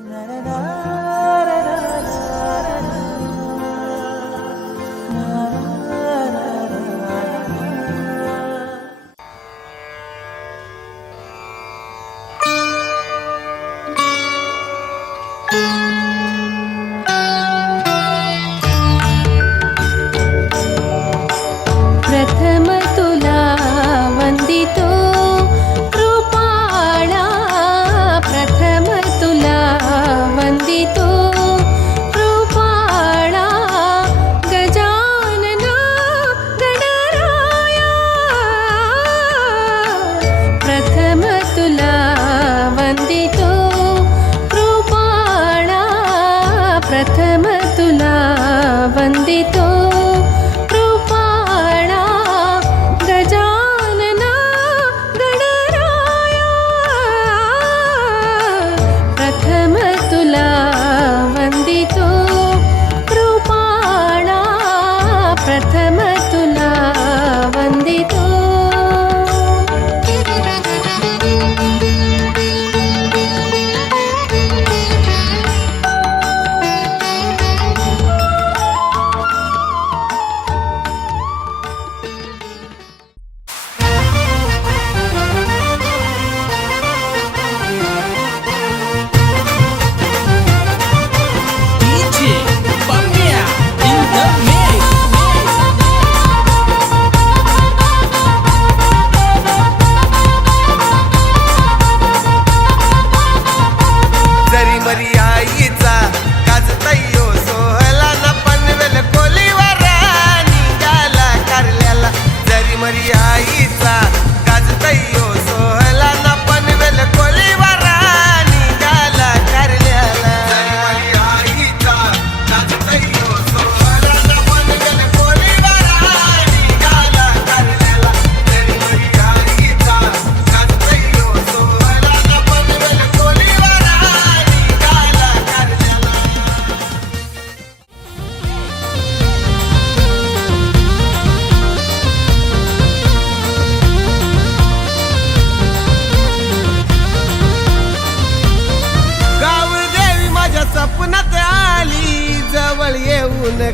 प्रथम तुला वंदितो कृपाळा, प्रथम तुला वंदितो कृपाळा, गजानना गणराया, प्रथम तुला वंदितो कृपाळा, प्रथम तुला वंदितो प्रथम तुला वंदितो।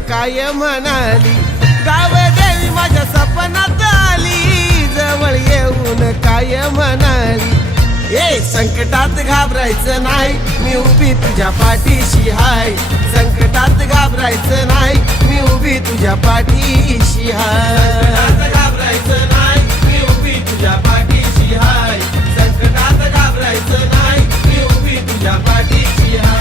काय म्हणाली गावदेवी माझ्या सपनात आली, जवळ येऊन काय म्हणाली, ए संकटात घाबरायचं नाही, मी उभी तुझ्या पाठीशी हाय, संकटात घाबरायचं नाही, मी उभी तुझ्या पाठीशी हाय, संकटात घाबरायचं नाही, मी उभी तुझ्या पाठीशी हाय, संकटात घाबरायचं नाही, मी उभी तुझ्या पाठीशी हाय।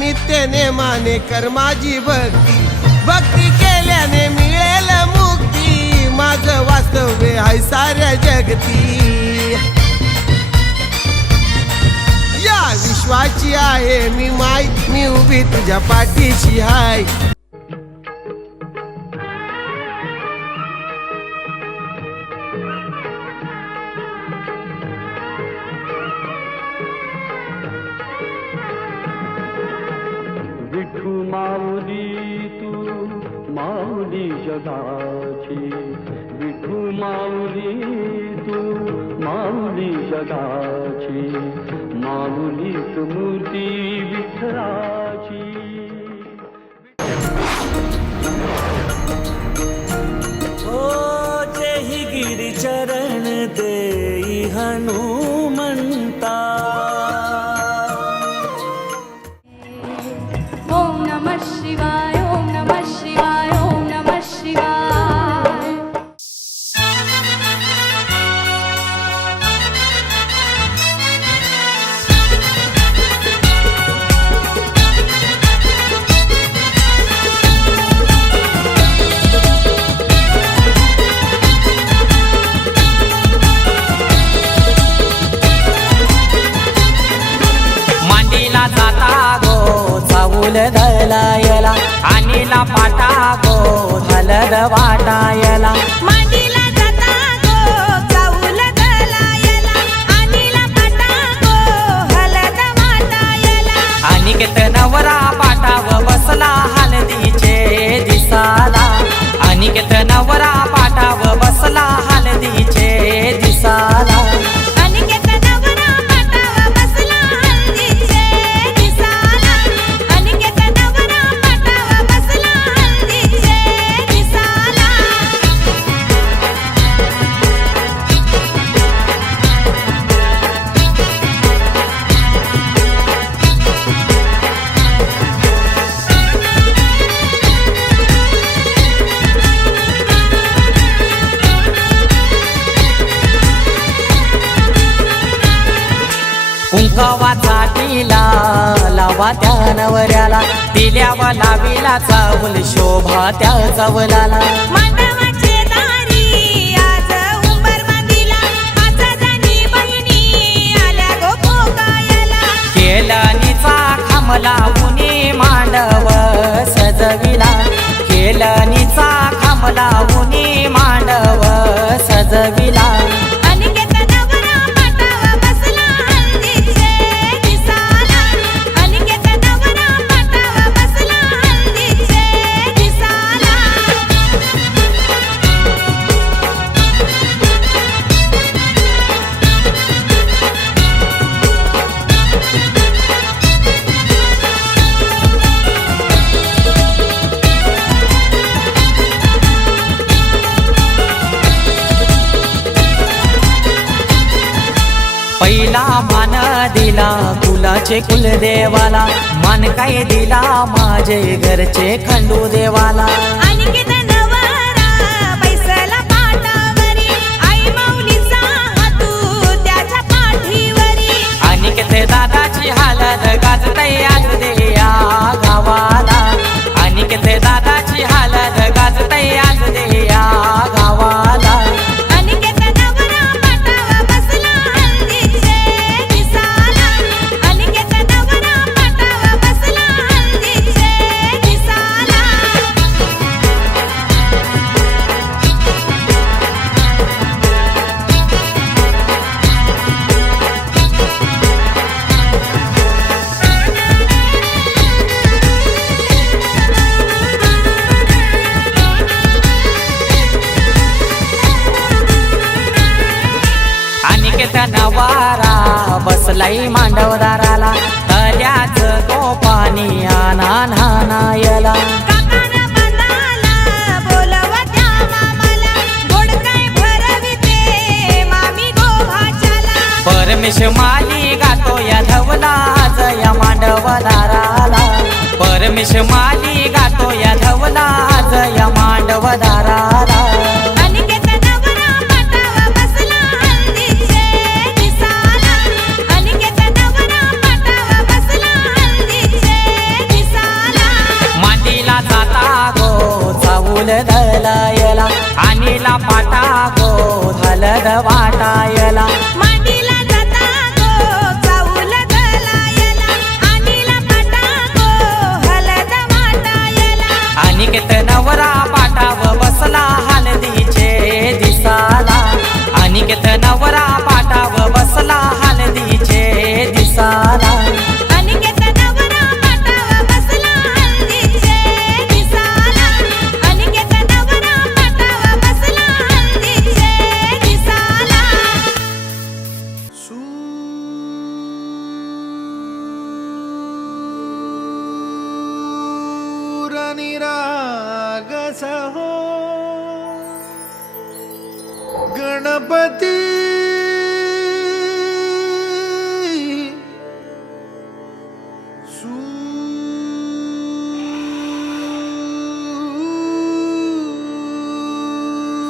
नित्य नेमाने कर माझी भक्ती, भक्ती केल्याने मिळेल मुक्ती, माझं वास्तव्य आहे साऱ्या जगती, या विश्वाची आहे मी माय, मी उभी तुझ्या पाठीशी हाय। विठू माऊली तू माऊली जगाची, विठू माऊली तू माऊली जगाची, माऊलीच मूर्ती विठ्ठलाची। ओ जेहि गिरिचरण देई हनुमंता, ओम नमः शिवाय, ओम नमः शिवाय, ओम नमः शिवाय। मांडीला जाता गो चावूल धलायला, हलद वाटायला. मांडीला जाता गो चाऊल दलायला, अनिला पाटा गो हलद वाटायला. अनिकेत नवरा पाटाव बसला हलदीचे दिसाला. अनिकेत नवरा पाटाव बसला हलदीचे दिसाला. अनिकेत नवरा पाटाव बसला हळदीचे दिसाला. अनिकेत नवरा पाटाव बसला हळदीचे दिसाला. कुंकवाचा टिला लावा त्या नवऱ्याला. दिल्यावा लावीला चावल शोभा त्या चावलाला. मांडवाचे दारी आज उंबर बांधिला, आजा जाणी बहिणी आल्या गो पोकायला. केलनीचा खांबला उनी मांडव सजविला. केलनीचा खांबला उनी मांडव सजविला. अनिकेत नवरा पाटाव बसला हळदीचे दिसाला. अनिकेत नवरा पाटाव बसला हळदीचे दिसाला. पहिला मान दिला कुलाचे कुलदेवाला. मान काय दिला माझे घरचे खंडू देवाला. अनिकेत नवरा बैसला पाटावरी, आई माऊलीचा हातू त्याच्या पाठीवरी. अनिकेत दादाची हालत गाजतय आज दे या गावाला. अनिकेत दादाची हालत गाजतय आज दे या गावाला. अनिकेत नवरा पाटाव बसला हळदीचे दिसाला. अनिकेत नवरा पाटाव बसला हळदीचे दिसाला. अनिकेत नवारा बसलाई मांडवदाराला. तल्याच गोपानी आना नानायला. काकानं बांधाला बोलवत्या मामाला, गोड काय भरविते मामी गोभाच्याला. परमेश माली गातो या धवला जया मांडवदाराला. परमेश माली गातो या धवला जया मांडवदाराला. अनिकेत नवरा पाटाव बसला हळदीचे दिसाला. अनिकेत नवरा पाटाव बसला हळदीचे दिसाला. मांडीला जाता गो चावूल दलायला. अनिला पाटा गो हलद वाटायला. मांडीला जाता गो चाऊल दलायला, अनिला पाटा गो हलद वाटायला. अनिकेत नवरा पाटाव बसला हलदीचे दिसाला. अनिकेत नवरा पाटाव बसला हलदीचे दिसाला. अनिकेत नवरा पाटाव बसला हळदीचे दिसाला. अनिकेत नवरा पाटाव बसला हळदीचे दिसाला. सूर निराग सहो गणपती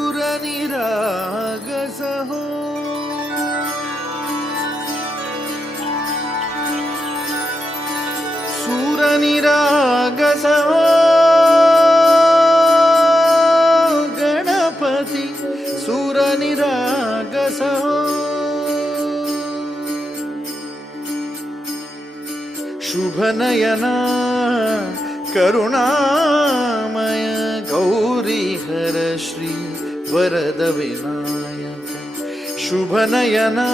सूर निराग सहो सूर निराग सहो गणपती सूर निराग सहो शुभ नयना करुणामय गौरी गौरी हर श्री वरद विनायक शुभनयना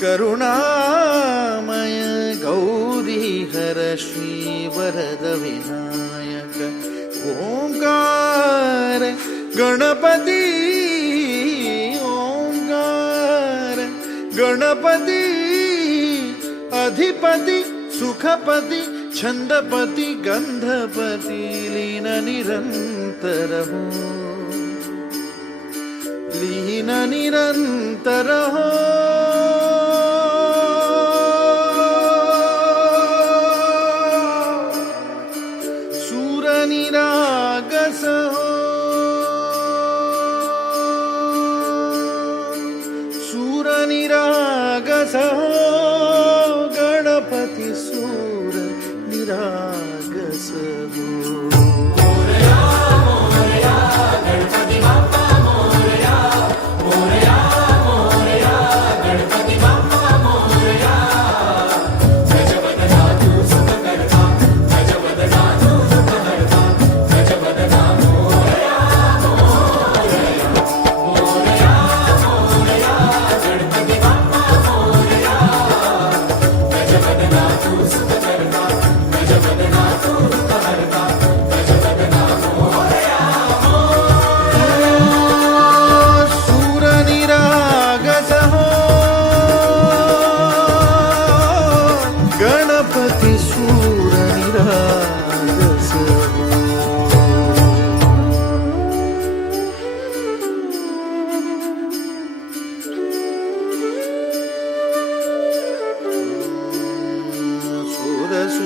करुणामय गौरी हर श्री वरद विनायक ओंकार गणपती ओंकार गणपती अधिपती सुखपती छंदपती गंधपती लीन निरंतर हो लीन निरंतर हो सूर निरागस हो सूर निरागस हो गणपती सूर निरागस हो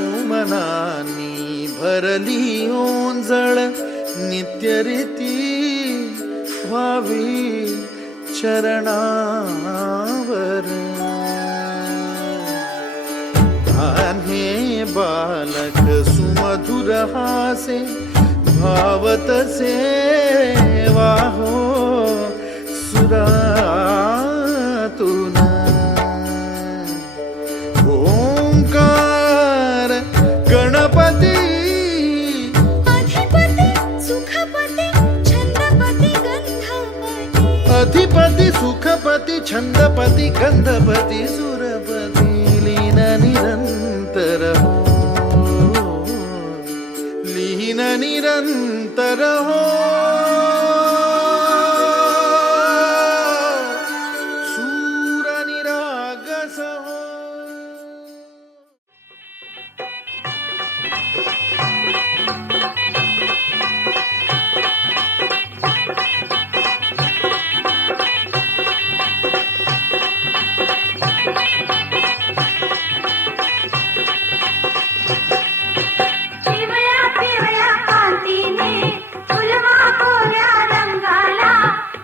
सुमनानी भरली ओंजळ नित्यरीती व्हावी चरणावर आन्हे बालक सुमधुर हासे भावतसे वाहो सुरातून ओंकार गणपती अधिपती सुखपती छंदपती गंधपती सुरपती लीन निरंतर हो लीन निरंतर हो सूर निरागस हो पिवळ्या पिवळ्या कांतीने फुलवा कोऱ्या रंगाला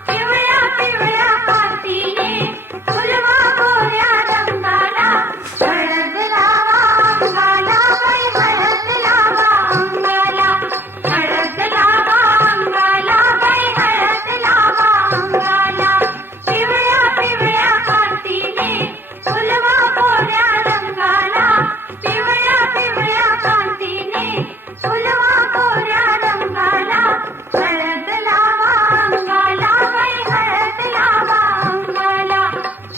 पिवळ्या पिवळ्या कांतीने फुलवा कोऱ्या रंगाला हळद लावा अंगाला बाई हळद लावा अंगाला हळद लावा अंगाला बाई हळद लावा अंगाला पिवळ्या पिवळ्या कांतीने फुलवा कोऱ्या रंगाला पिवळ्या पिवळ्या कांतीने फुलवा कोऱ्या रंगाला हळद लावा अंगाला बाई हळद लावा अंगाला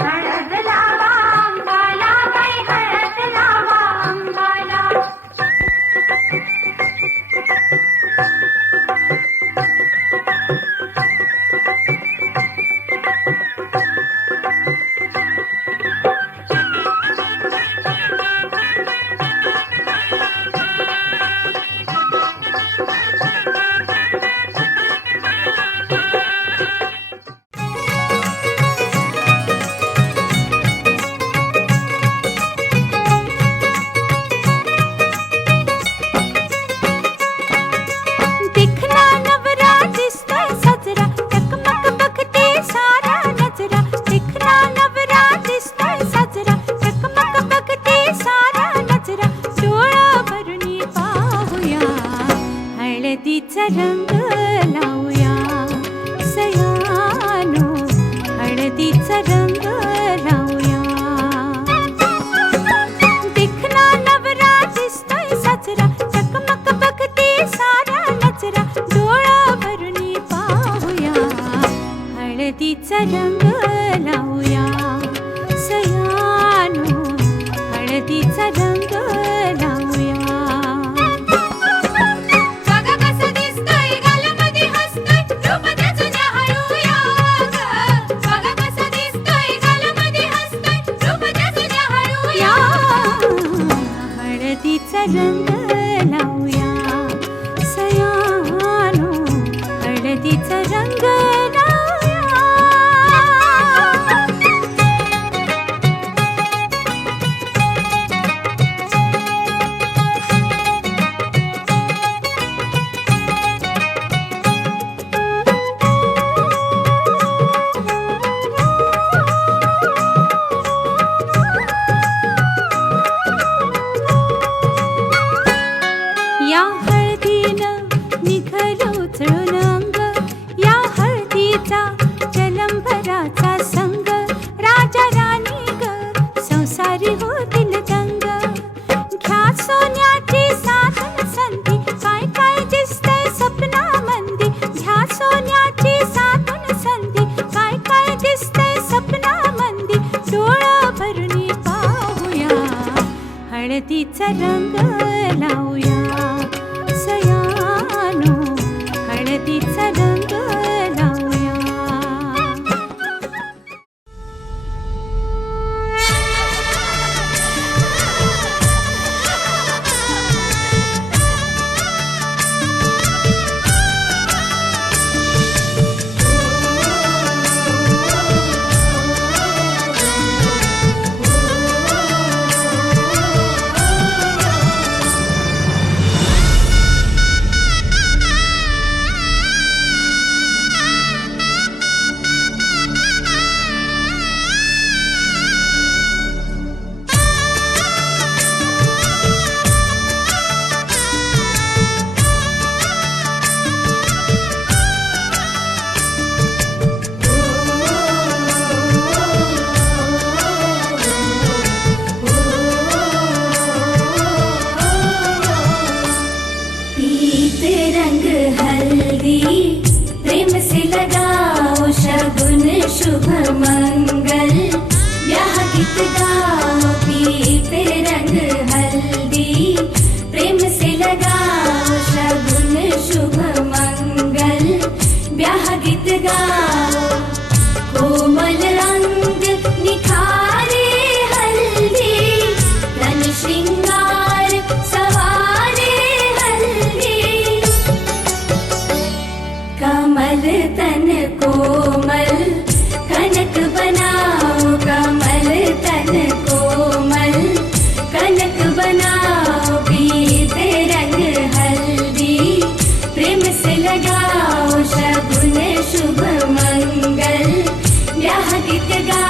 हळद लावा अंगाला बाई हळद लावा अंगाला दिखना नवरा दिसतोय साजरा चकमक बघते सारा नजरा दिखना नवरा दिसतोय साजरा चकमक बघते सारा नजरा डोळा भरुनी पाहूया हळदीचा रंग लावूया सयानो हळदीचा रंग लावूया दिखना नवरा दिसतोय साजरा चकमक बघते हळदीचा रंग लावूया सयानो, हळदीचा रंग लावूया. या हळदीनं निघलं उचलून अंग, या हळदीचा जलंभराचा संग, राजा राणी ग संसारी होतील दंग. घ्या सोन्याची साधन संधी, काय काय दिसतंय सपनामंदी. घ्या सोन्याची साधन संधी, काय काय दिसतंय सपनामंदी. डोळं भरून पाहूया हळदीचा रंग लावूया सयानो, हळदीचा रंग लावूया. पीते रंग हल्दी प्रेम से लगाओ शगुन शुभ मंगल, ब्याह गीत गाओ. पीते रंग हल्दी प्रेम से लगाओ शगुन शुभ मंगल, ब्याह गीत गाओ. कोमल अंग निखारे हल्दी, तन श्रृंगार सवारे हल्दी. कमल तन कोमल कनक बनाओ, कमल तन कोमल कनक बनाओ. पीते रंग हल्दी प्रेम से लगाओ शगुन शुभ मंगल, ब्याह गीत गाओ.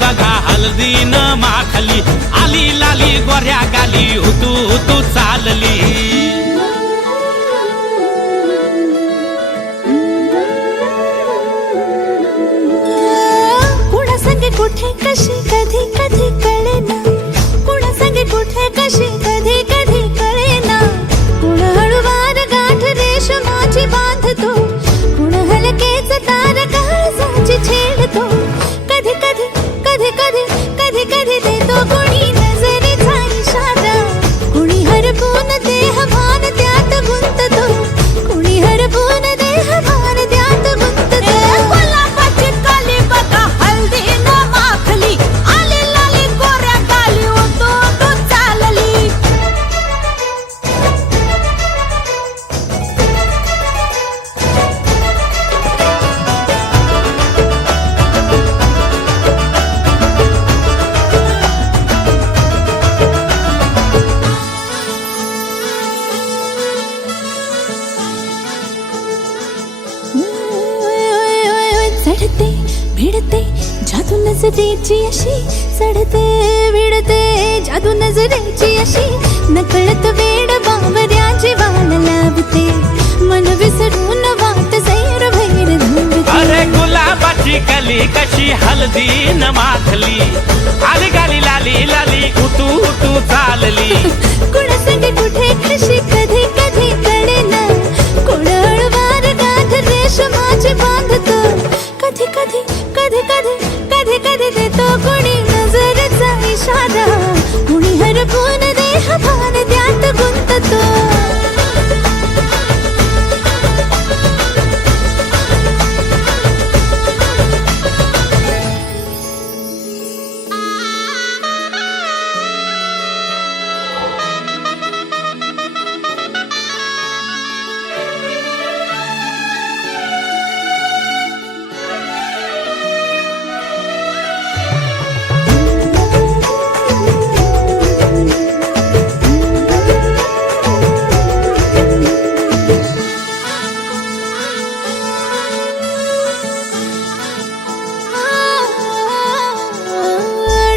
बघा हळदीन माखली आली लाली गोऱ्या गाली हुतू हुतू चालली कुणा संगे कुठे कशी कधी कधी कळेना कुणा संगे कुठे कशी कधी कधी कळेना कुण हळूवार गाठ रेशमाची बांधतो कुण हलकेच तार काळजाची छेडतो कधी कधी कधी कधी कधी कधी देतो कुणी नजरेचा इशारा कुणी हरपून देह भान त्यात गुंततो कुणी हरपून देह भान त्यात गुंततो गुलाबाची काली बघा हळदी न माखली आली लाली गोऱ्या गाली उतू उतू चालली चढते भिडते जादू नजरेची अशी चढते भिडते जादू नजरेची अशी नकळत वेड बावऱ्या जीवाला लावते मन विसरून वाट सैर भैर धावते अरे गुलाबाची कली कशी हळदीन माखली आली गाली लाली लाली उतू उतू चालली कुणा संगे कुठे कशी कधी कधी कळेना कुण हळूवार गाठ रेशमाची बांधतो कधी कधी कधी कधी कधी कधी देतो कुणी नजरेचा इशारा कुणी हरपून देह भान त्यात गुंततो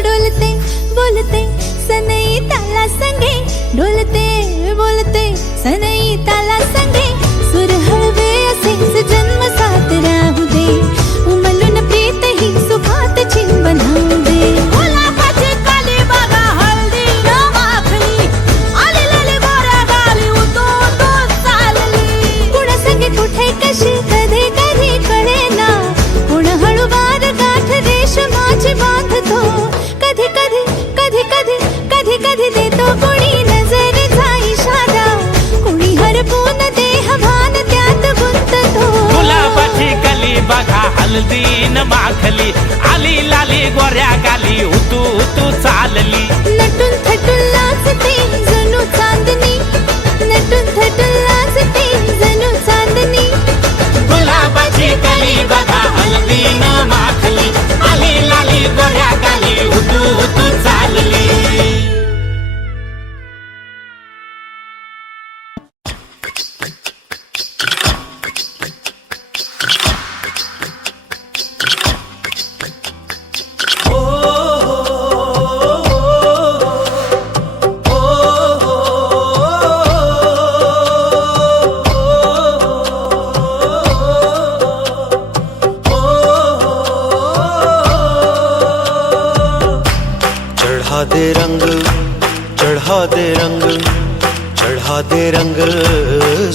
डोलते बोलते सनई ताला संगे डोलते बोलते सनई ताला संगे सुर हळवे असेच जन्म साथ राहू दे उमलून प्रीत ही सुखात चिंबन होऊ दे गुलाबाची काली बघा हळदी न माखली आली लाली गोऱ्या गाली उतू उतू चालली कुणा संगे कुठे कशी कधी कधी कळेना कुण हळूवार गाठ रेशमाची बांधतो कधी कधी कधी कधी कधी कधी देतो कुणी नजरेचा इशारा कुणी हरपून देह भान त्यात गुंततो गुलाबाची कली बघा हळदीन माखली आली लाली गोऱ्या गाली उतू उतू चालली नटून थटून लाजते जणू चांदणी नटून थटून लाजते जणू चांदणी गुलाबाची कली बघा हळदीन माखली आली लाली गोऱ्या गाली उतू उतू चालली चढ़ा दे रंग चढ़ा दे रंग चढ़ा दे रंग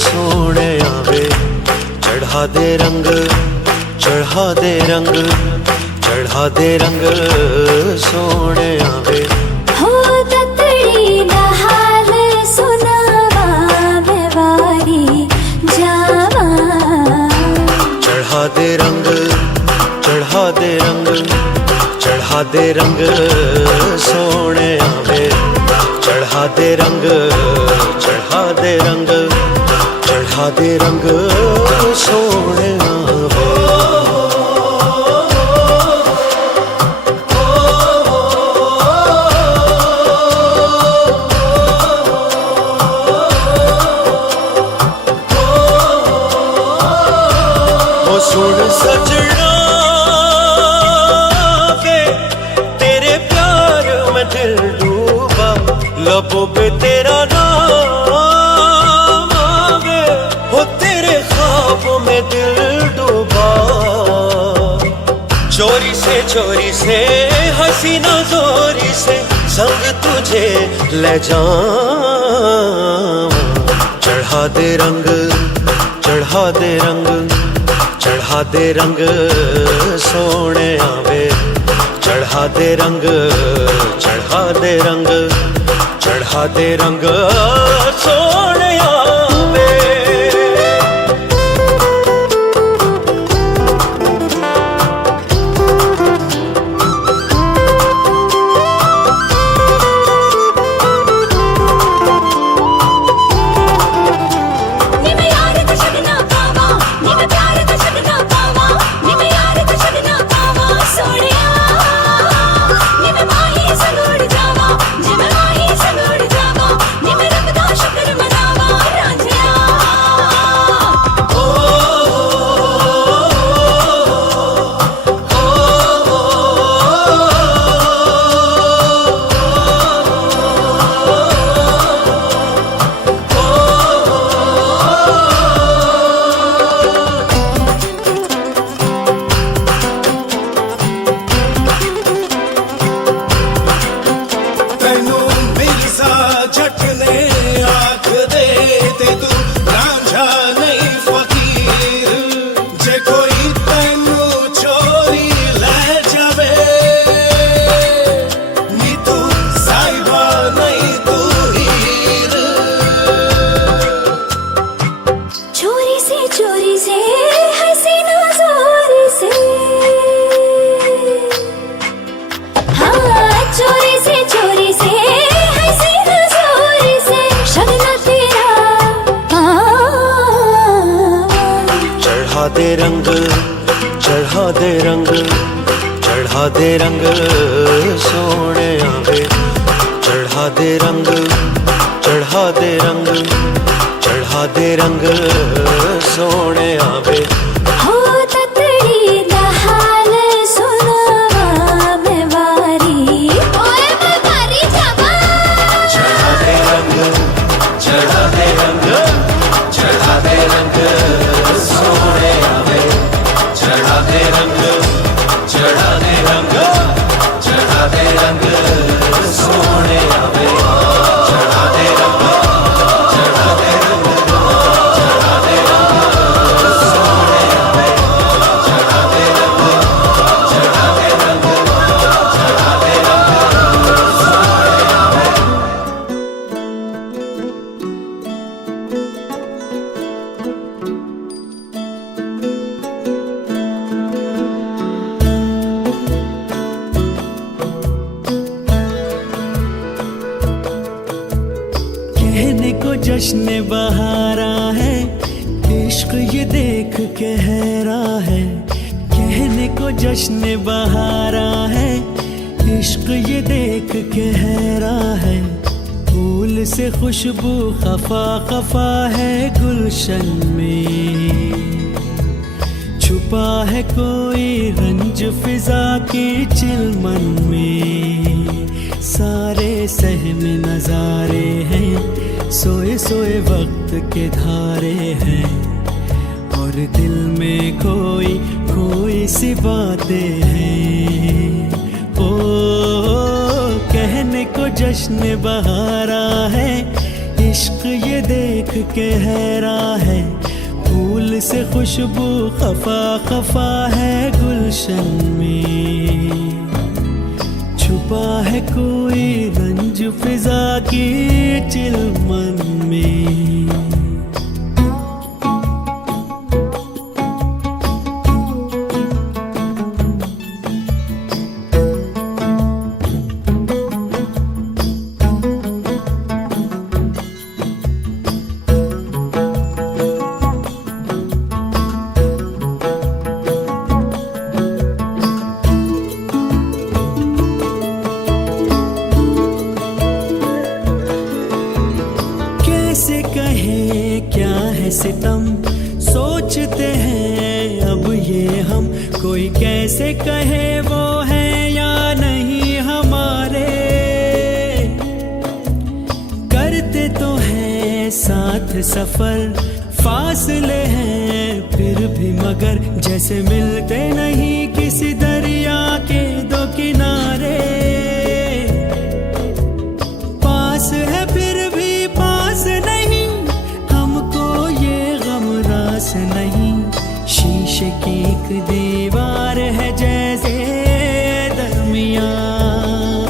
सोने आवे चढ़ा दे रंग चढ़ा दे रंग चढ़ा दे रंग सोने आवे हो ततडी हाल सुनावा बेवारी जावा चढ़ा दे रंग चढ़ा दे रंग चढ़ा दे रंग सोने आवे चढ़ा दे रंग चढ़ा दे रंग चढ़ा दे रंग सोने आवे सुन सजना वे मांगे हो तेरे ख्वाबों में दिल डूबा चोरी से हसीना जोरी से संग तुझे ले जाऊं चढ़ा दे रंग चढ़ा दे रंग चढ़ा दे रंग सोने आवे चढ़ा दे रंग चढ़ा दे रंग चढ़ा दे रंग सोने आवे चढ़ा दे रंग चढ़ा दे रंग चढ़ा दे रंग सोने आवे चढ़ा दे रंग चढ़ा दे रंग चढ़ा दे रंग सोने आवे हो ततड़ी दहाल सुनावा मैं वारी ओए मैं वारी जावा चढ़ा दे रंग चढ़ा दे रंग चढ़ा दे रंग सोने आवे चढ़ा दे रंग चढ़ा दे रंग चढ़ा दे रंग सोने आवे चढ़ा दे रंग चढ़ा दे रंग चढ़ा दे रंग सोने आवे चढ़ा दे रंग चढ़ा दे रंग चढ़ा दे रंग सोने आवे कहने को जश्न बहारा है इश्क ये देख के हैरा है कहने को जश्न बहारा है इश्क ये देख के हैरा है फूल से खुशबू खफा खफा है गुलशन में छुपा है कोई रंज फिजा की चिलमन में सारे सहमे नजारे हैं सोए सोए वक्त के धारे हैं और दिल में कोई कोई सी बातें हैं ओ कहने को जश्न बहारा है इश्क ये देख के हैरा है फूल से खुशबू खफा खफा है गुलशन में छुपा है कोई रंज फिजा की चिलमन में कैसे कहे क्या है सितम सोचते हैं अब ये हम कोई कैसे कहे वो है या नहीं हमारे करते तो है साथ सफर, फासले हैं फिर भी मगर जैसे मिलते नहीं किसी दरिया के दो किनारे। पास है फिर भी पास नहीं, हमको ये गम रास नहीं। शीशे की एक दीवार है जैसे दरमियां,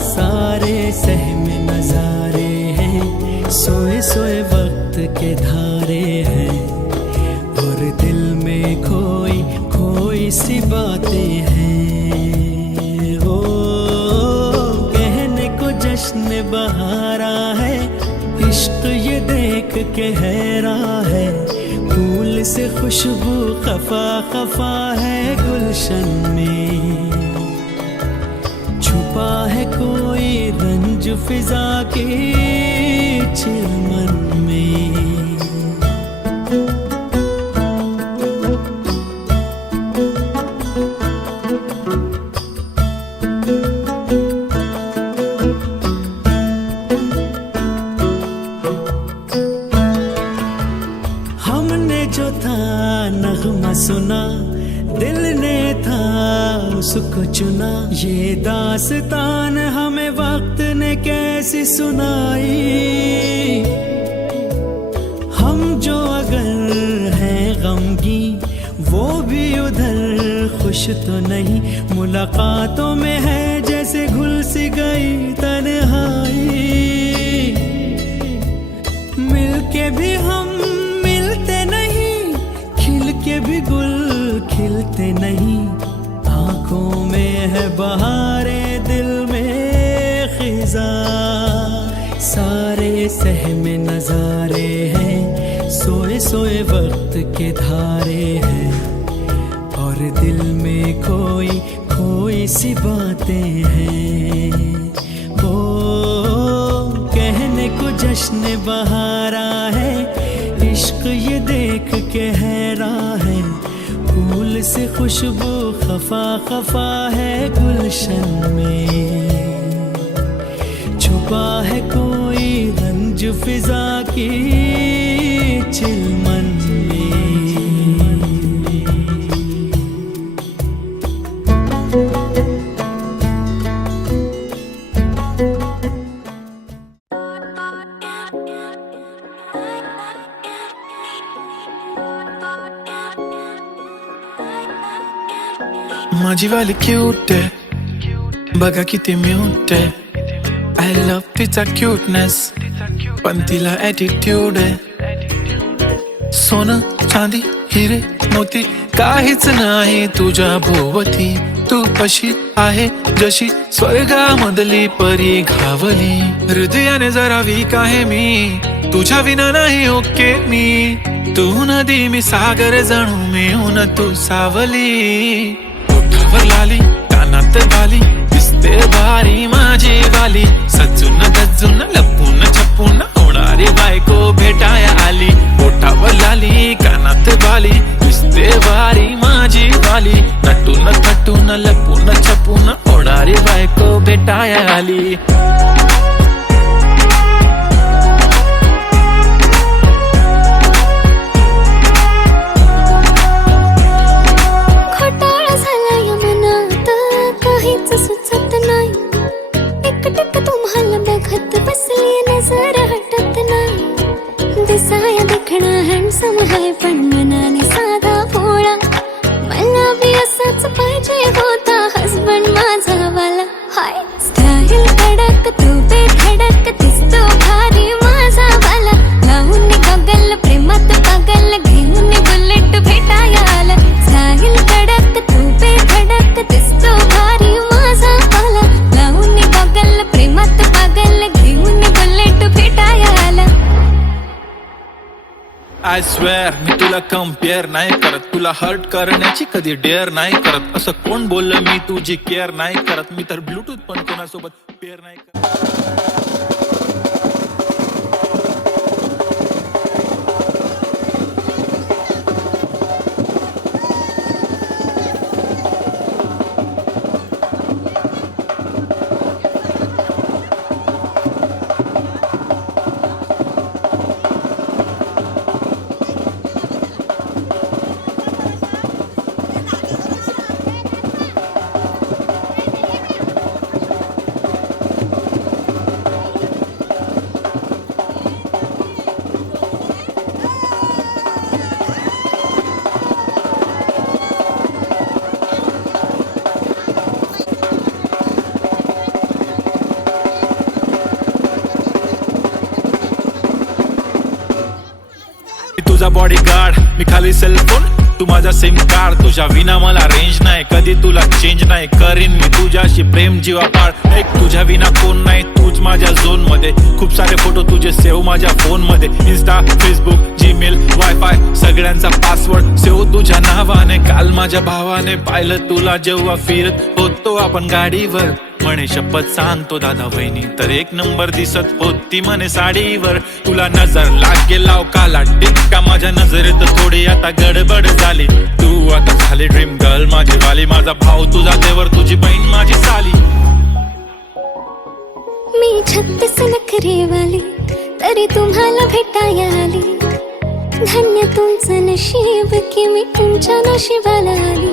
सारे सहमे नजारे हैं, सोए सोए वक्त के धारे हैं। और दिल में खोई खोई सी बातें हैं। हो कहने को जश्न बहारा है, इश्क ये देख के हैरान है। फूल से खुशबू खफा खफा है गुलशन में, छुपा है कोई रंज फिजा के चिलमन में। हमने जो था नगमा सुना, दिल ने था उसको चुना। ये दास्तान हमें वक्त ने कैसी सुनाई। हम जो अगर हैं गमगी, वो भी उधर खुश तो नहीं। मुलाकातों में है जैसे घुल सी गई तन्हाई। मिलके भी हम मिलते नहीं, खिल के भी गुल खिलते नहीं। आंखों में है बहारे, दिल में खिजा, सारे सहमे नजारे हैं, सोए सोए वक्त के धारे हैं। और दिल में खोई खोई सी बातें हैं। हो कहने को जश्न बहारा है, इश्क ये देख के हैरान है। फूल से खुशबू खफा खफा है गुलशन में, छुपा है कोई रंज फिजा की चिलमन में। माझी वाली क्यूट आहे, बघा किती म्यूट आहे. आय लव्ह तिचा क्यूटनेस, पण तिला ॲटिट्यूड आहे. सोनं चांदी हिरे मोती काहीच नाही तुझ्या भोवती. तू अशी आहे जशी स्वर्गामधली परी घावली. हृदयाने जरा वीक आहे मी, तुझ्या विना नाही ओके मी. तू नदी मी सागर, जणू मिळून तू सावली. ओठावर लाली कानात बाली, दिसते भारी माझी वाली. सजून गजून लपून छपून होणारी बायको भेटाया आली. ओठावर लाली कानात बाली, दिसते भारी माझी वाली. नटून थटून लपून छपून होणारी बायको भेटाया आली. सुचत नाही, एकटक तुम्हाला बघत बसली, नजर हटत नाही. दिसाया देखणा हँडसम आहे, पण मनाने साधा भोळा. मला बी असाच पाहिजे होता हसबंड माझा वाला. हाय स्टाईल कडक, तू बेधडक, दिसतो भारी माझा वाला. लावून गगल प्रेमात पागल, घेऊन बुलेट भेटाया आला. स्टाईल कडक, तू बेधडक, दिसतो भारी प्रेमात पागल, घेऊन बुलेट भेटाया आला. आय स्वेअर मी तुला कम्पेअर नाही करत, तुला हर्ट करण्याची कधी डेअर नाही करत. असं कोण बोललं मी तुझी केअर नाही करत. मी तर ब्लूटूथ पण कोणासोबत पेअर नाही करत. तुझा बॉडीगार्ड, मी खाली सेलफोन, तू माझा सिम कार्ड. तुझ्या विना मला रेंज नाही, कधी तुला चेंज नाही करीन मी तुझ्याशी प्रेम जीवापाड. एक तुझ्या विना कोण नाही, तूच माझ्या झोन मध्ये. खूप सारे फोटो तुझे सेव्ह माझ्या फोन मध्ये. इन्स्टा, फेसबुक, जीमेल, वायफाय सगळ्यांचा पासवर्ड सेव्ह तुझ्या नावाने. काल माझ्या भावाने पाहिलं तुला जेव्हा फिरत होतो आपण गाडीवर. म्हणे शपथ सांगतो दादा वहिनी तर एक नंबर दिसत होती म्हणे साडीवर. तुला नजर लागेल लाव काला टिक्का, माझ्या नजरेत थोडी आता गडबड झाली. तू आता झाली ड्रीम गर्ल माझी वाली. माझा भाऊ तुझा देवर, तुझी बहीण माझी साली. मी 36 नखरे वाली तरी तुम्हाला भेटाया आली. धन्य तुमचं नशीब की मी तुमच्या नशिबाला आली.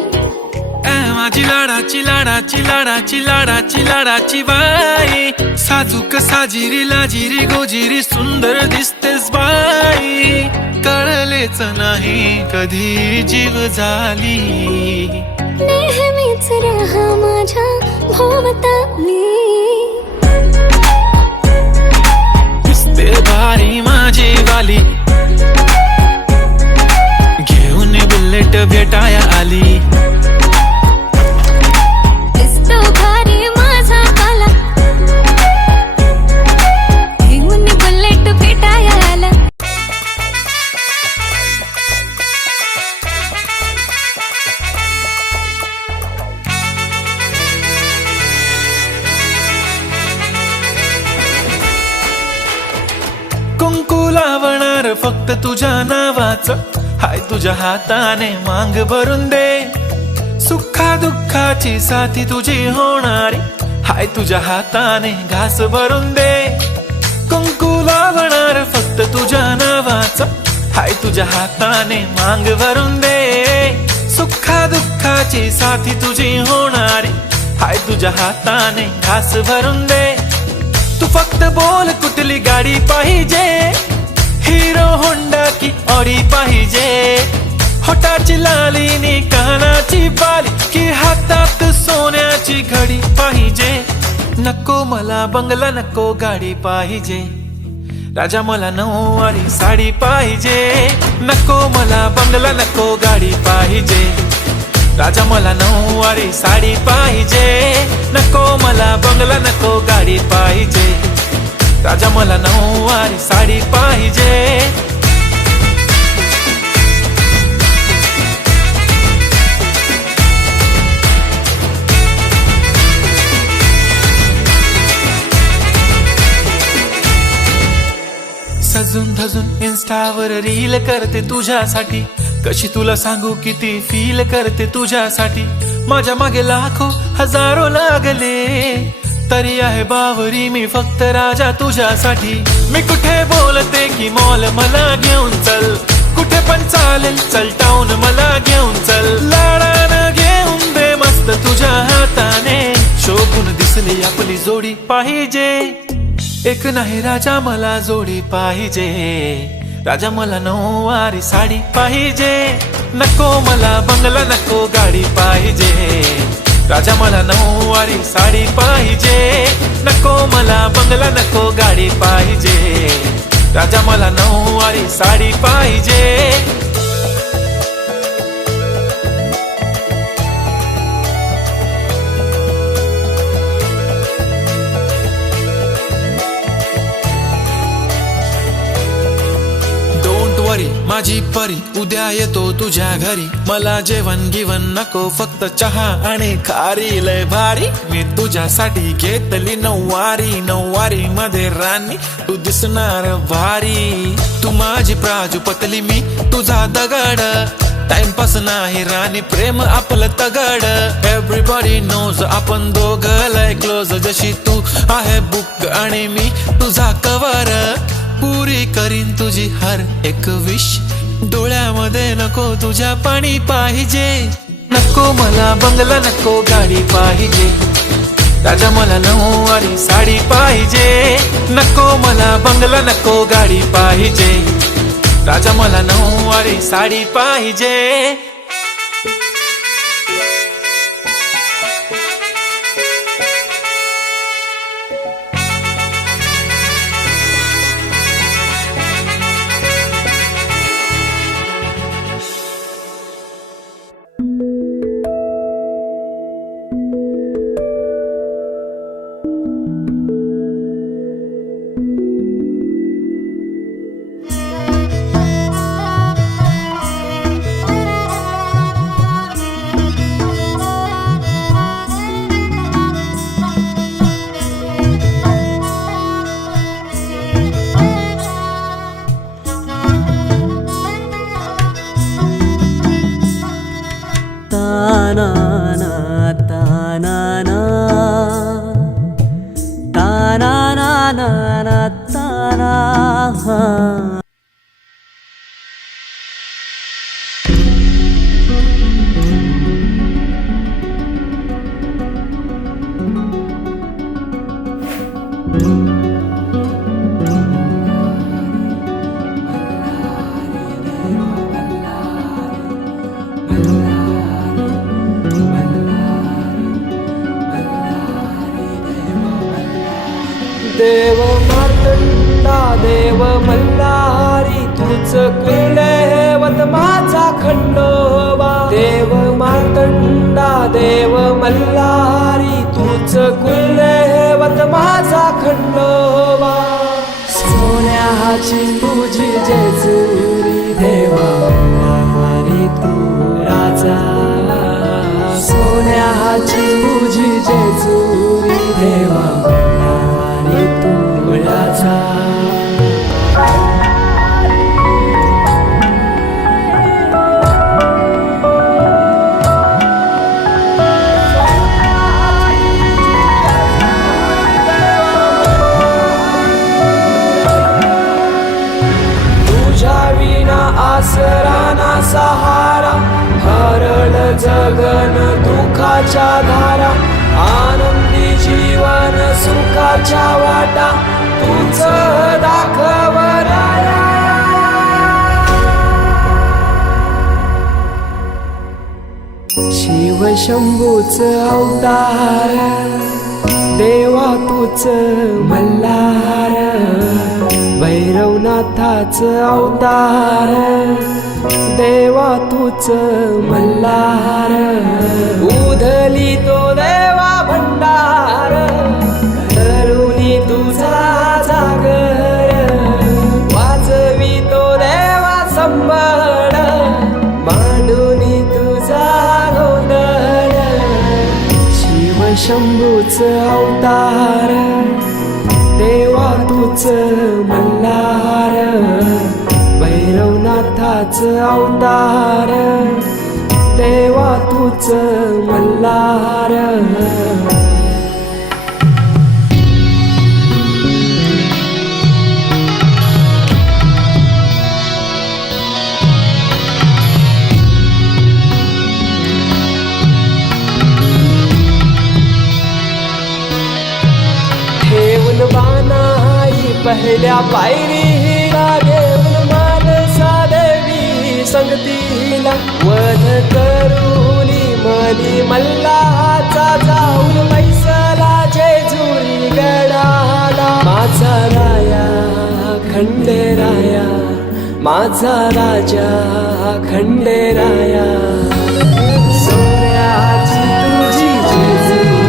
माझी लाडाची लाडाची लाडाची लाडाची लाडाची बाई. साजूक साजिरी लाजिरी गोजिरी सुंदर दिसतेस बाई. कळलेच नाही कधी जीव झाली. नेहमीच राहा माझ्या भोवताली. दिसते भारी माझी वाली, घेऊन बुलेट भेटाया आली. भारी माझा आला, घेऊन बुलेट भेटाया आला. कुंकू लावणार फक्त तुझ्या नावाचं, हाय तुझ्या हाताने मांग भरून दे. सुखा दुःखाची साथी तुझी होणारी, हाय तुझ्या हाताने घास भरून दे. कुंकू लावणार फक्त तुझ्या नावाचं, हाय तुझ्या हाताने मांग भरून दे. सुखा दुःखाची साथी तुझी होणारी, हाय तुझ्या हाताने घास भरून दे. तू फक्त बोल कुठली गाडी पाहिजे, हिरो होंडा की ऑडी पाहिजे. होटाची लाली नी कानाची बाली की हातात सोन्याची घडी पाहिजे. नको मला बंगला नको गाडी पाहिजे. राजा मला नऊवारी साडी पाहिजे. नको मला बंगला नको गाडी पाहिजे. राजा मला नऊवारी साडी पाहिजे. नको मला बंगला नको गाडी पाहिजे. राजा मला नऊवारी साडी पाहिजे. सजून धजून इन्स्टावर रील करते तुझ्यासाठी. कशी तुला सांगू किती फील करते तुझ्यासाठी. माझ्या मागे लाखो हजारो लागले तरी आहे बावरी मी फक्त राजा तुझ्यासाठी. मी कुठे बोलते की मॉल मला घेऊन चल, कुठे पण चालेल चल टाऊन मला घेऊन चल. लाडानं घेऊन दे मस्त तुझ्या हाताने. शोभून दिसली आपली जोडी पाहिजे. एक नाही राजा मला जोडी पाहिजे. राजा मला नऊवारी साडी पाहिजे. नको मला बंगला नको गाडी पाहिजे. राजा मला नऊवारी साडी पाहिजे. नको मला बंगला नको गाडी पाहिजे. राजा मला नऊवारी साडी पाहिजे. माझी परी उद्या येतो तुझ्या घरी. मला जेवण गिवण नको फक्त चहा आणि खारी. लय भारी मी तुझ्यासाठी घेतली नऊवारी. नऊवारी मध्ये राणी तू दिसणार भारी. तू माझी प्राजूपतली मी तुझा दगड. टाइमपास नाही राणी प्रेम आपलं तगड. एव्हरीबॉडी नोज आपण दोघं लय क्लोज. जशी तू आहे बुक आणि मी तुझा कवर. पुरी करीन तुझी हर एक विश. डोळ्यामध्ये नको तुझ्या पाणी पाहिजे. नको मला बंगला नको गाडी पाहिजे. राजा मला नऊवारी साडी पाहिजे. नको मला बंगला नको गाडी पाहिजे. राजा मला नऊवारी साडी पाहिजे. देव मार्तंडा देव मल्हारी तुझ कुलदैवत माझा खंडोबा देव मार्तंडा देव मल्हारी तुझ कुलदैवत माझा खंडोबा सोन्याची तुझी जेजुरी देवा रे तू राजा सोन्याची तुझी जेजुरी देवा आसराना सहारा हरळ जगन दुःखाच्या धारा आनंदी जीवन सुखाच्या वाटा तुझ दाखव राया शिव शंभूच अवतार देवा तुझ मल्हार भैरवनाथाच अवतार देवा तुझ मल्हार उधली तो देवा भंडार करुणी तुझा जागर वाजवी तो देवा संबळ मांडुनी तुझा गोंधळ शिव शंभूच अवतार देवा तुझ मल्हार भैरवनाथाच अवतार देवा तुझ मल्हार बानाई पहिल्या पायरीला देऊन मानसा देवी संगतीला वध करूनी मनी मल्हाचा जाऊन मैसला जेजुरी गडाला माझा राया खंडेराया माझा राजा खंडेराया सोन्याची तुझी जेजुरी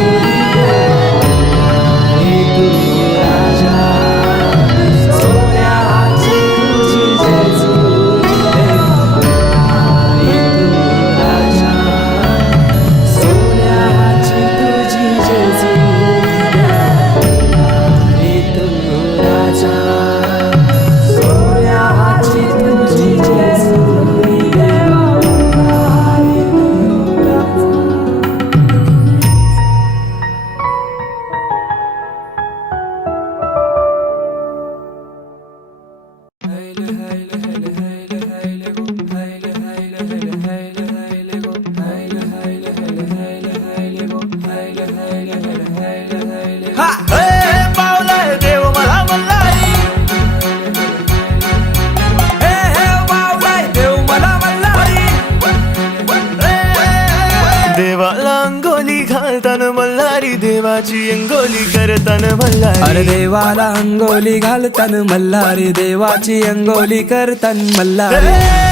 देवाची अंगोली करतान मल्हारी अरे देवाला अंगोली घालतान मल्हारी देवाची अंगोली करतान मल्हारी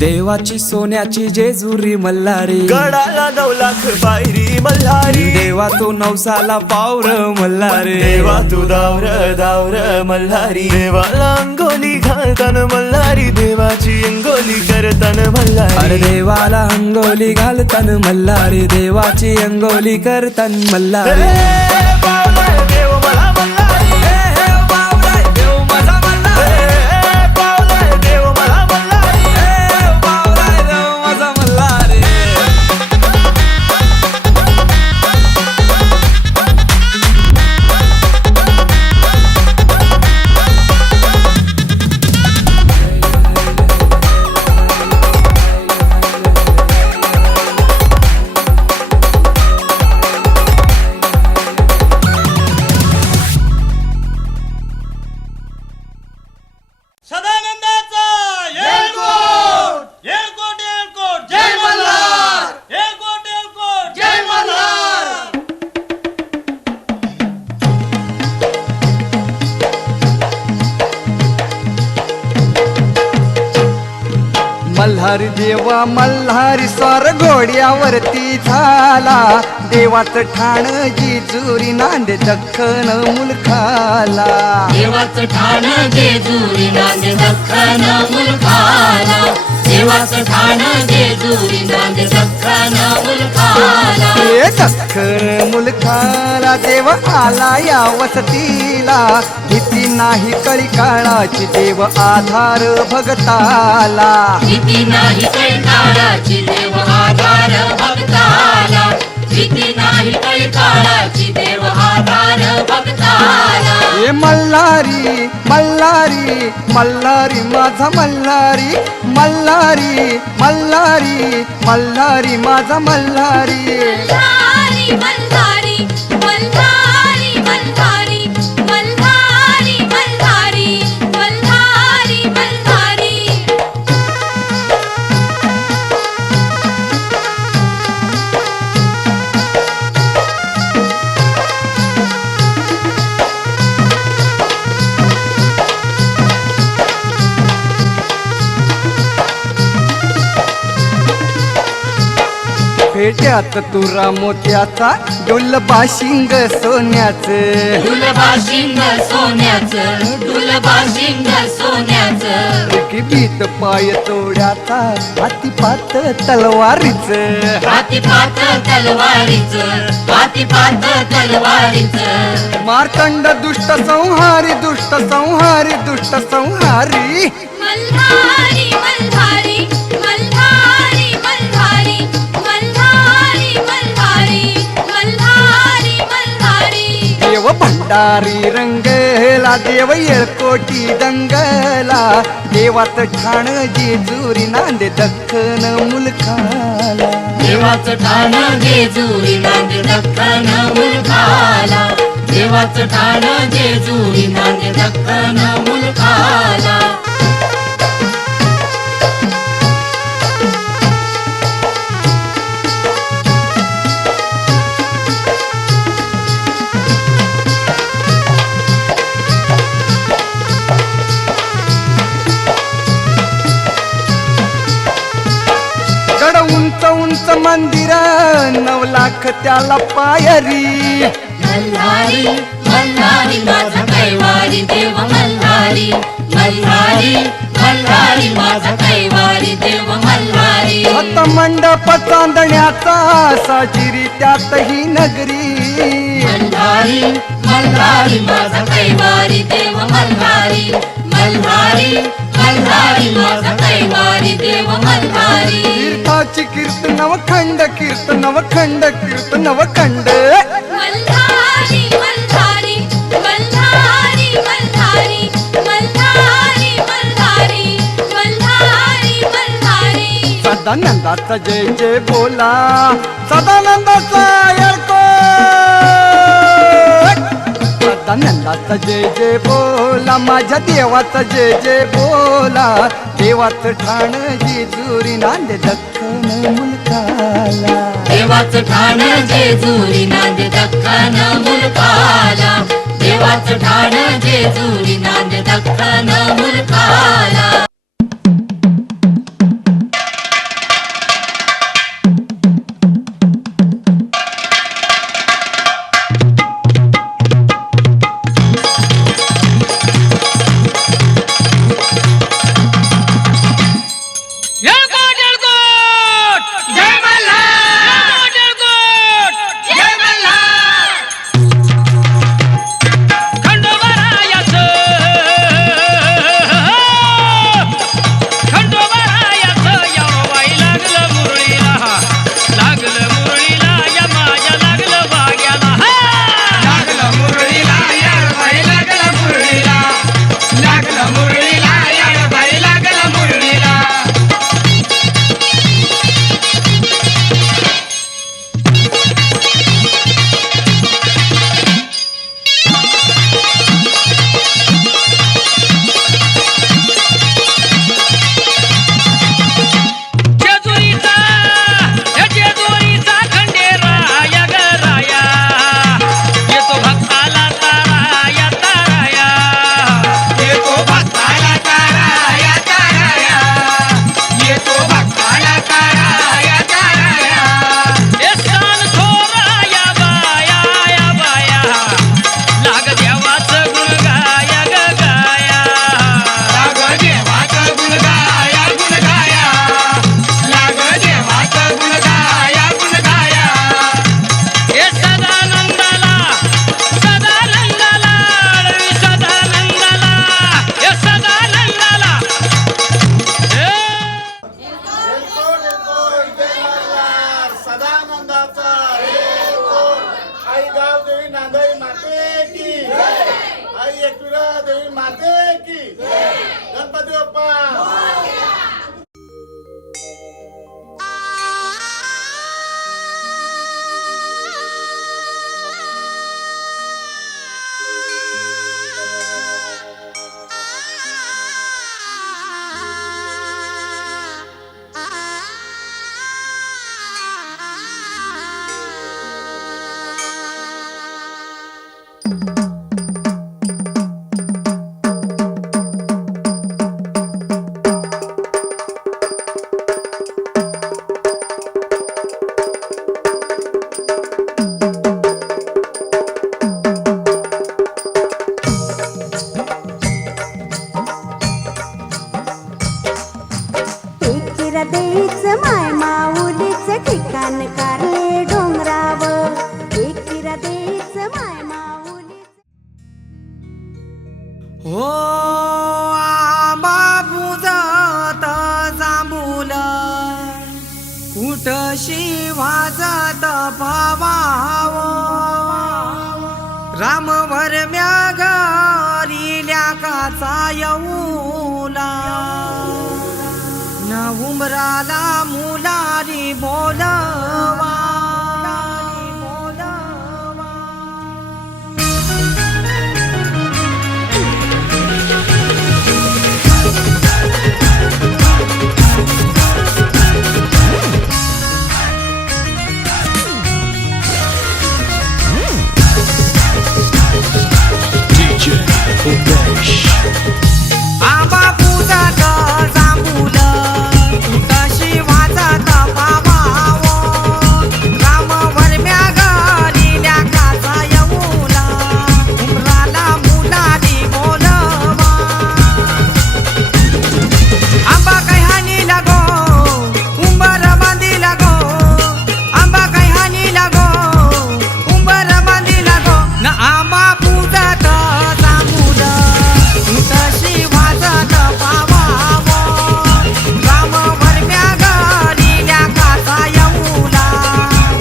देवाची सोन्याची जेजुरी मल्हारी, गडाला 9 लाख पायरी मल्हारी, देवा तो नवसाला पावर मल्हारी, देवा तू दावर दावर मल्हारी, देवाला अंगोली घालतान मल्हारी, देवाची अंगोली करतान मल्हारी. अरे देवाला अंगोली घालतान मल्हारी, देवाची अंगोली करतान मल्हारी. देव मला मल्हारी, देव माझा मल्हारी, देव मला मल्हारी. देव माझा मल्हारी. सदानंदाचा येळकोट येळकोट येळकोट जय मल्हार येळकोट येळकोट जय मल्हार. मल्हारी देवा मल्हारी स्वार घोड्यावरती झाला, देवाचं ठाण जेजुरी नांदे दख्खन मुलखाला. देवाचं ठाण जेजुरी नांदे दख्खन मुलखाला, देवाचं ठाण जेजुरी नांदे दख्खन मुलखाला. हे दख्खन मुलखाला देव आला या वसतीला, भीती नाही कळी काळाची देव आधार भगताला. भीती नाही कैकाळाची देव आधार भक्ताला, भीती नाही कैकाळाची देव आधार भक्ताला. हे मल्हारी मल्हारी मल्हारी माझा मल्हारी, मल्हारी मल्हारी मल्हारी माझा मल्हारी. मल्हारी मल्हारी मल्हारी मल्हारी मल्हारी मल्हारी मल्हारी मल्हारी. फेट्यात तुरा मोत्याचा डुलबा शिंग सोन्याचं, डुलबाशिंग सोन्याचं डुलबाशिंग सोन्याचं. बीत पाय तोड्याचा हातीपात तलवारीचं, हातीपात तलवारीचं हातीपात तलवारीचं. मार्तंड दुष्ट संहारी दुष्ट संहारी दुष्ट संहारी. मल्हारी मल्हारी मल्हारी मल्हारी मल्हारी मल्हारी मल्हारी मल्हारी. देव भंडारी रंगला देव येळकोटी दंगला, देवाचं ठाण जेजुरी नांदे दख्खन मुलखाला. देवाचं ठाण जेजुरी नांदे दख्खन मुलखाला, देवाचं ठाण जेजुरी नांदे दख्खन मुलखाला. गड उंच उंच मंदिर 9 लाख त्याला पायरी. मल्हारी मल्हारी माझा कैवारी देव मल्हारी, मल्हारी मल्हारी माझा कैवारी देव मल्हारी. आता मंडप चांदण्याचा साजिरी त्यातही नगरी. मल्हारी मल्हारी माझा कैवारी देव मल्हारी, मल्हारी मल्हारी माझा कैवारी देव मल्हारी. तीर्थाची कीर्तनव खंड कीर्तनव खंड कीर्तनव खंड. मल्हारी मल्हारी मल्हारी मल्हारी मल्हारी मल्हारी मल्हारी मल्हारी. सदानंदाचा जय जय बोला, सदानंदाचा येळकोट. सदानंदाचा जय जय बोला, माझ्या देवाचा जय जय बोला. देवाचं ठाण जेजुरी नांदे दख्खन मुलखाला. देवाचं ठाण जेजुरी नांदे दख्खन मुलखाला, देवाचं ठाण जेजुरी नांदे दख्खन मुलखाला. हो आंबा बुजत जांभूल कुठशी वाजत पवाव रामवर म्यागरिल्या काचा येऊला न उमराला मुलारी बोलवा आंबा पूजात जांभूल कुठशी वाजत पावाव रामवर म्यागरिल्या काचा येऊला उमराला मुलारी बोलवा आंबा काही हानी लागो उंबर बांधी लागो आंबा काही हानी लागो उंबर बांधी लागो न आंबा पूजात जांभूल कुठशी वाजत पावाव रामवर म्यागरिल्या काचा येऊला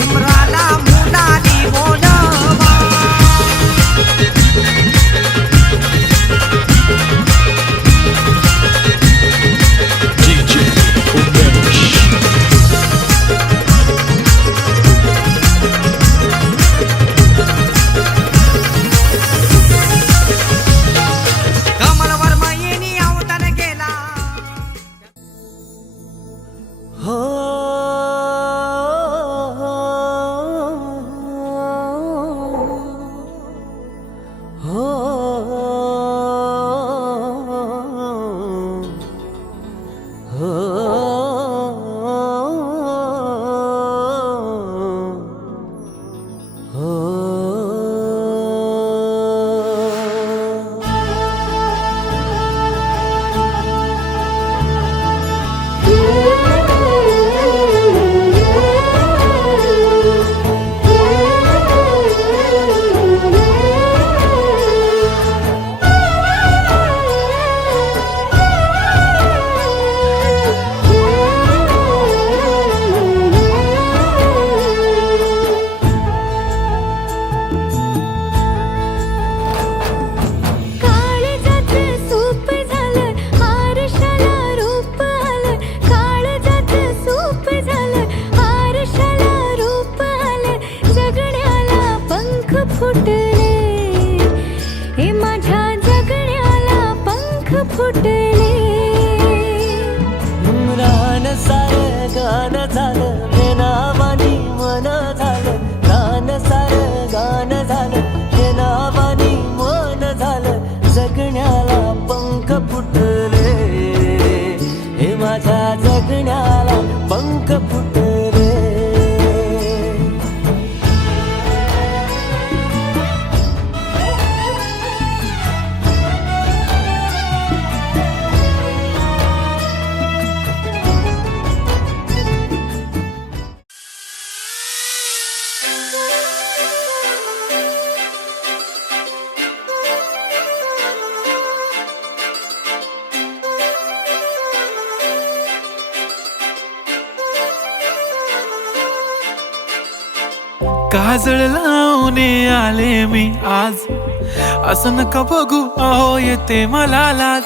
उमराला मुलारी बोलवा कमलवर मयिनी अवतन केला हो हो काळजाचं सूप झालं आरशाला रूप आलं काळजाचं सूप झालं आरशाला रूप आलं जगण्याला पंख फुटले हे माझ्या जगण्याला पंख फुटले रान सार गान झालं मेनावानी मन झालं रान सार गान झालं मेनावानी मन झालं जगण्याला पंख फुटले हे माझ्या जगण्याला पंख फुटले काजळ लावणे आले मी आज असं नका बघू अहो येते मला लाज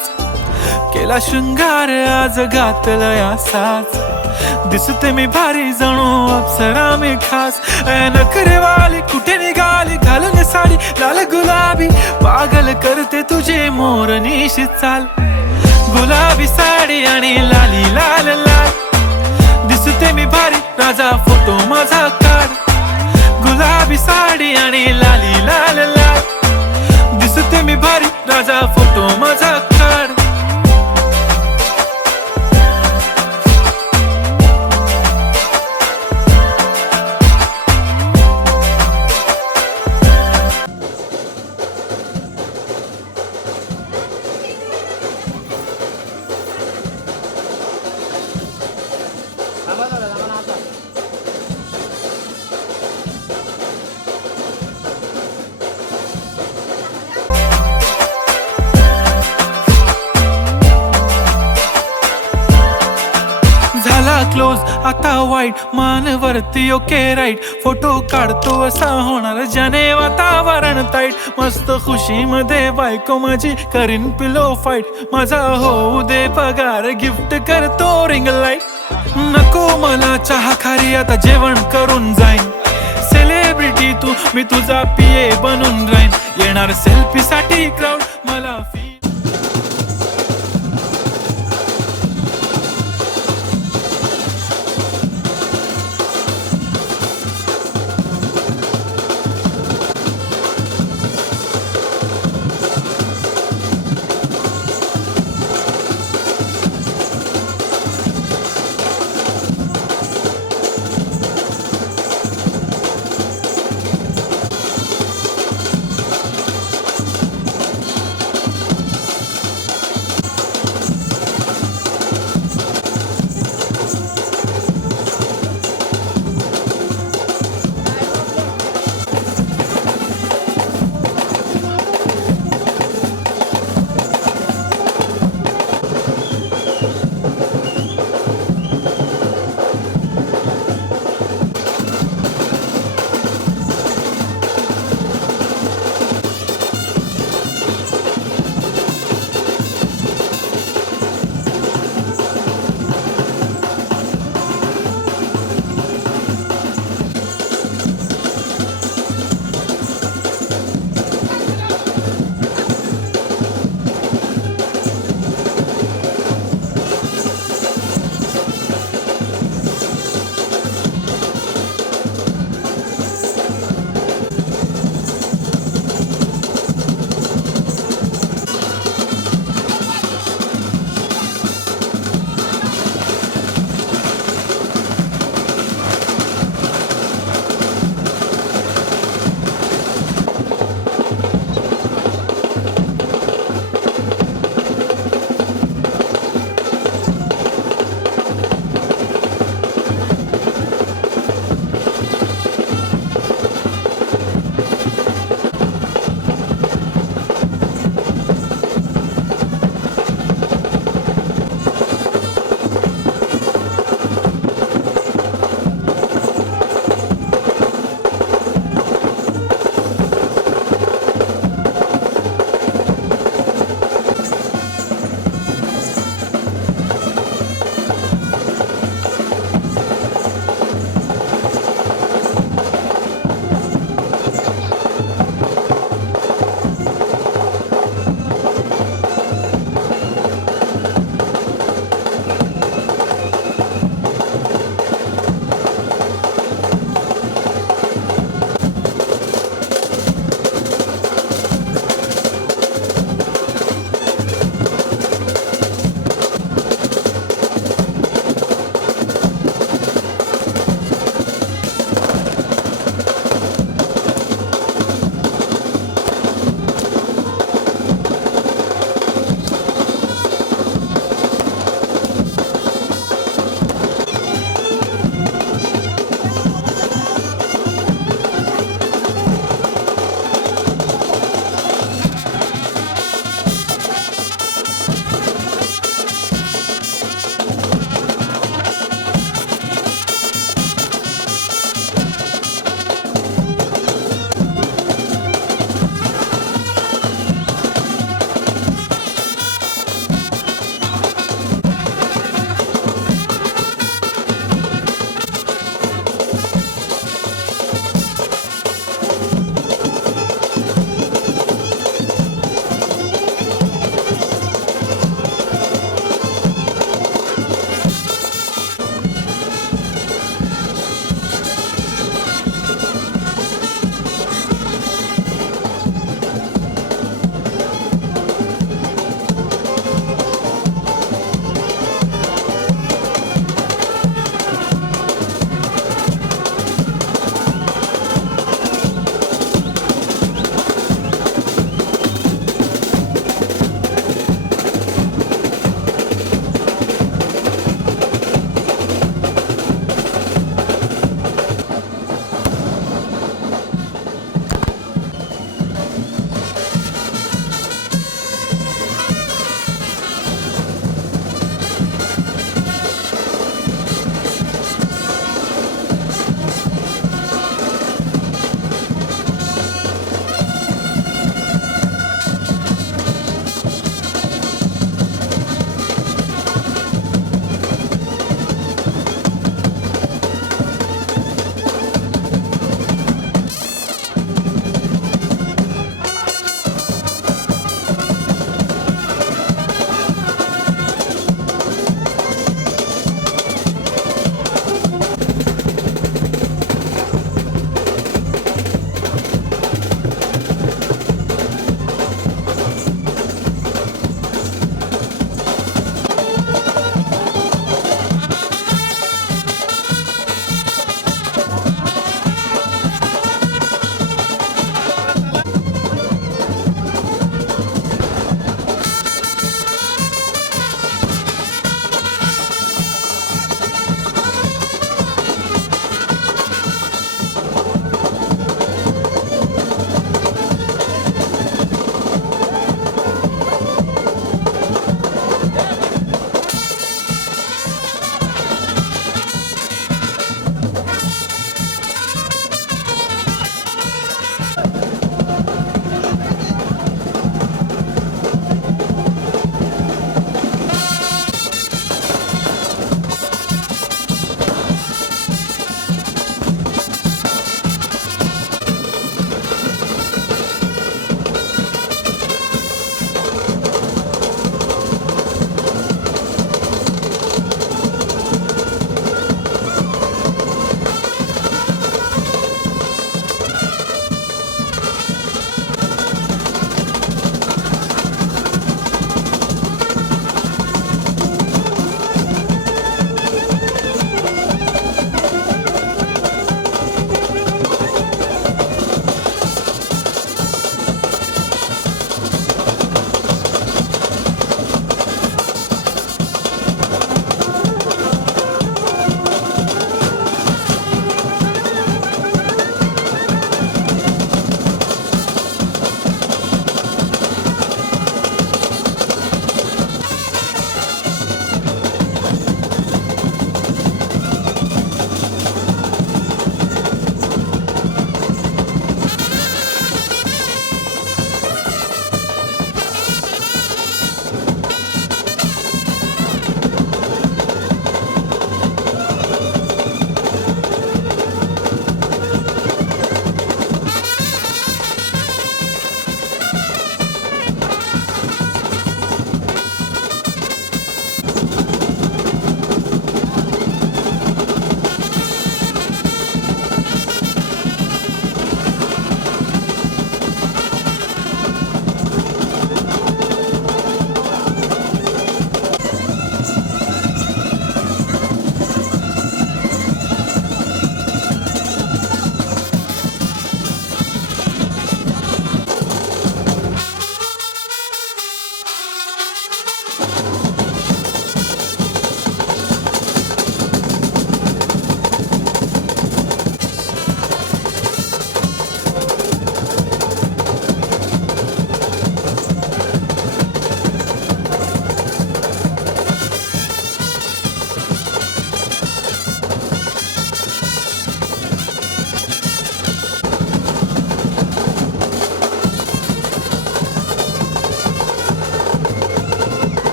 केला शृंगार आज घातला साज दिसते मी भारी जणू अप्सरा मी खास नखरेवाली कुठे निघाली घालून साडी लाल गुलाबी पागल करते तुझे मोरनीशी चाल गुलाबी साडी आणि लाली लाल लाल दिसते मी भारी राजा फोटो माझा काढ गुलाबी साडी आणि लाली लाल लाल दिसते मी भारी राजा फोटो माझा काढ क्लोज आता वाईट मान वरती ओके राईट फोटो काढतो असा होणार ज्याने वातावरण ताईट मस्त खुशी मध्ये बायको माझी करीन पिलो फाईट माझा होऊ दे पगार गिफ्ट करतो रिंग लाईट नको मला चहा खारी आता जेवण करून जाईन सेलिब्रिटी तू मी तुझा पिये बनून राहीन येणार सेल्फी साठी क्राऊड मला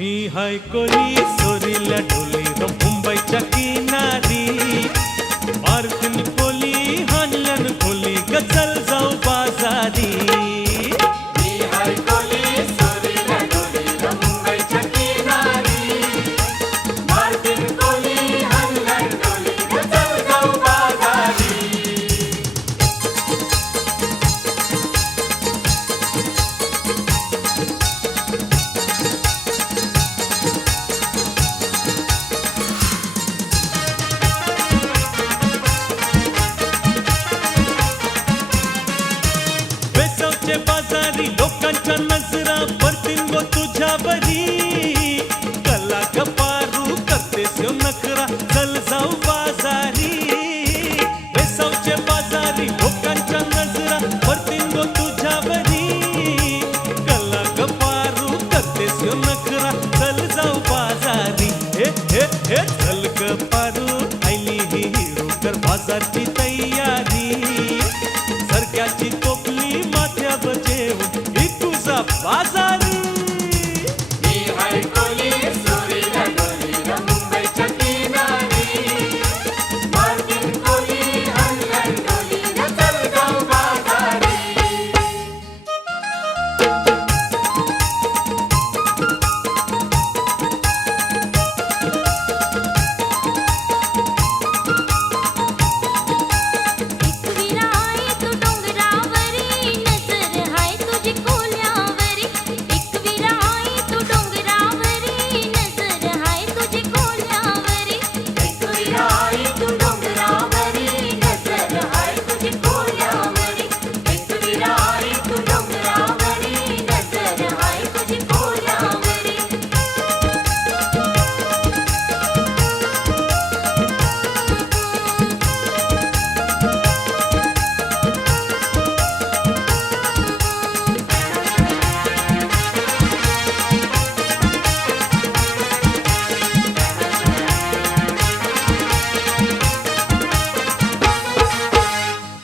मी हाय कोली सोरील्या ढोली र मुंबईच्या किनारी मार्कन कोली हानलन खोली ग चल जाऊ बाजारी मी हाय कोली सोरीला डोली र मुंबईच्या किनारी मार्टिन कोली हल्लन डोली ग चल जाऊ बाजारी वेसवचे बाजारी लोकांच्या नजरा पडतील गो तुझ्यावरी कला कपारू करतेस यो नखरा चल जाऊ बाजारी वेसवचे बाजारी लोकांच्या नजरा पडतील गो तुझ्यावरी कला कपारू करतेस यो नखरा चल जाऊ बाजारी हे हे हे चल कपारू आईली ही हिरो कर बाजारची तयारी सरक्याची टोपली माथ्यावर जेवून ही तुझा बाजारी मी हाय कोली सोरीला डोली र मुंबईच्या किनारी मार्टिन कोली हल्लन डोली ग चल जाऊ बाजारी एकविरा आहे तू डोंगरावरी नजर हाय तुझी कोल्यावरी एकविरा आहे तू डोंगरावरी नजर हाय तुझी कोल्यावरी एकविरा आई तू डोंगरावरी नजर हाय तुझी कोल्यावरी एकविरा आई तू डोंगरावरी नजर हाय तुझी कोल्यावरी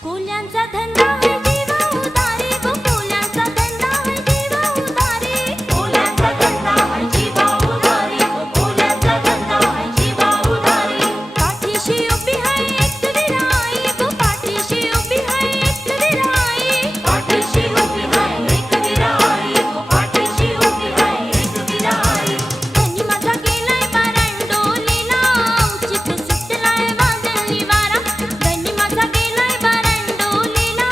कोल्यांचा धंदा है जीवा उदारी गो कोल्यांचा धंदा है जीवा उदारी कोल्यांचा धंदा हाय जीवा उदारी कोल्यांचा धंदा हाय जीवा उदारी पाठीशी उभी है एकविरा आई गो पाठीशी उभी है एकविरा आई पाठीशी उभी हाय एकविरा आई पाठीशी उभी हाय एकविरा आई धनी माझा गेलाय बारांडोलीला उचित सुटलाय वादळी वारा धनी माझा गेलाय बारांडोलीला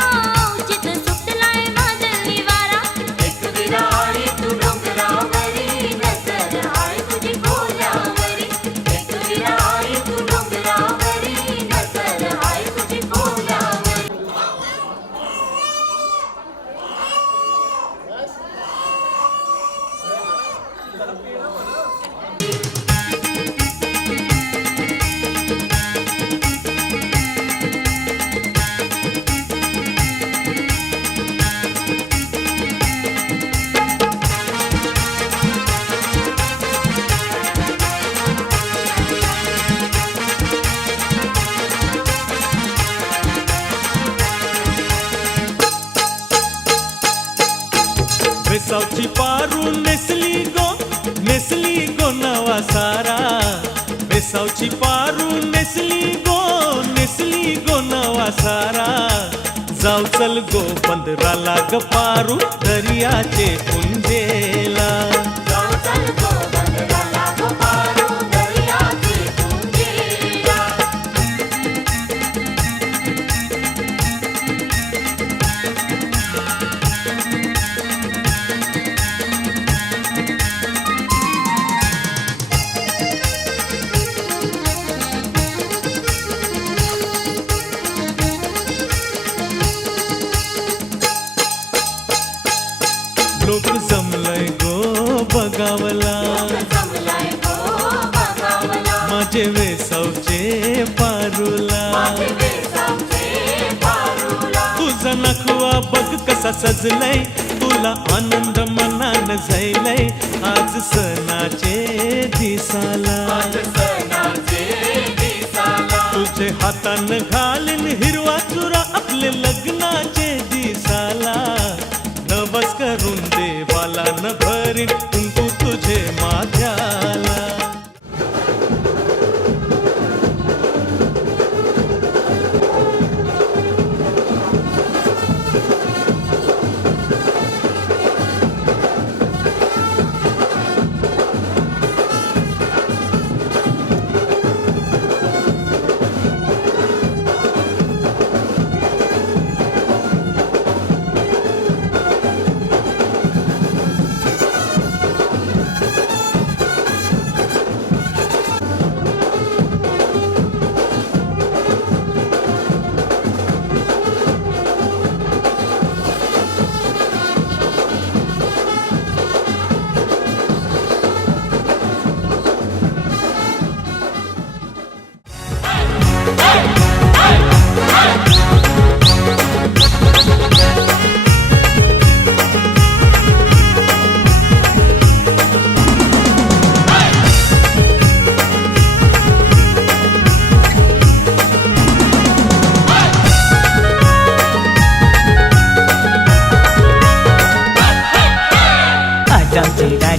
उचित सुटलाय वादळी वारा एकविरा आई तू डोंगरावरी नजर हाय तुझी कोल्यावरी एकविरा आई तू डोंगरावरी नजर हाय तुझी कोल्यावरी वेसावची पारू नेसली गो नवा सारा वेसावची पारू नेसली गो नवा सारा जाऊ चल गो बंदराला ग पारू दर्याचे पुंजेला जाऊ चल गो बंदराला गो पारू दर्याचे पुंजेला लोक जमलय गो बगावला जमलाय गो बगावला माझे वेसावचे पारूला माझे वेसावचे पारूला तुझा नखवा बघ कसा सजलय तुला आनंद मनान झैलय आज सणाचे दिसाला आज सणाचे दिसाला तुझे हातान घालीन हिरवा चुरा आपले लग्नाचे दिसाला नवस करून देवाला न भरीन कुंकू तुझे माझ्या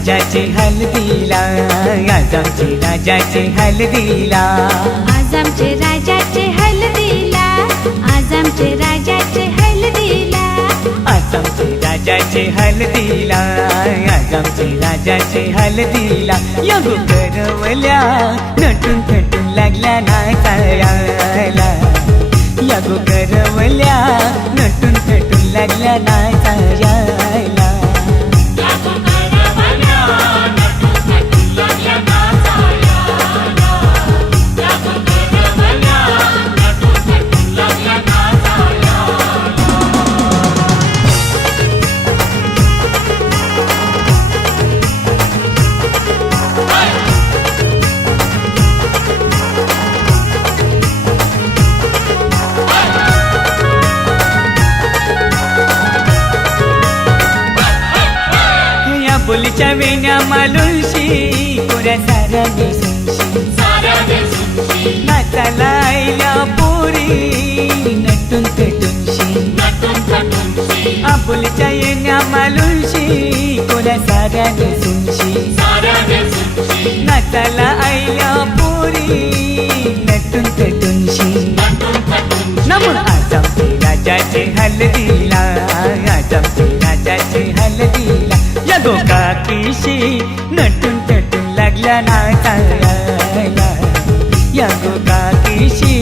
राजाचे हल्दीला आज आमचे राजाचे हल्दीला आज आमचे राजाचे हल्दीला आज आमचे राजाचे हल्दीला आज आमचे राजाचे हल्दीला आज आमचे राजाचे हल्दीला यगो करवल्या नटून थटून लागल्या नाचायला यगो करवल्या नटून थटून लागल्या नाचायला बोलीच्या वेण्या मालुशी कोऱ्या साऱ्या नेसूनशी नाचाला आईल्या पोरी नटून पेटूनशी आबोलीच्या येण्या मालुशी कोऱ्या साऱ्या नेसूनशी नाचाला आईल्या पोरी नटून पेटूनशी नमून आज आमचे राजाचे हल्दीला आज आमचे राजाचे हल्दीला यगो काकीशी नटून थटून लागल्या नाचायला यगो काकीशी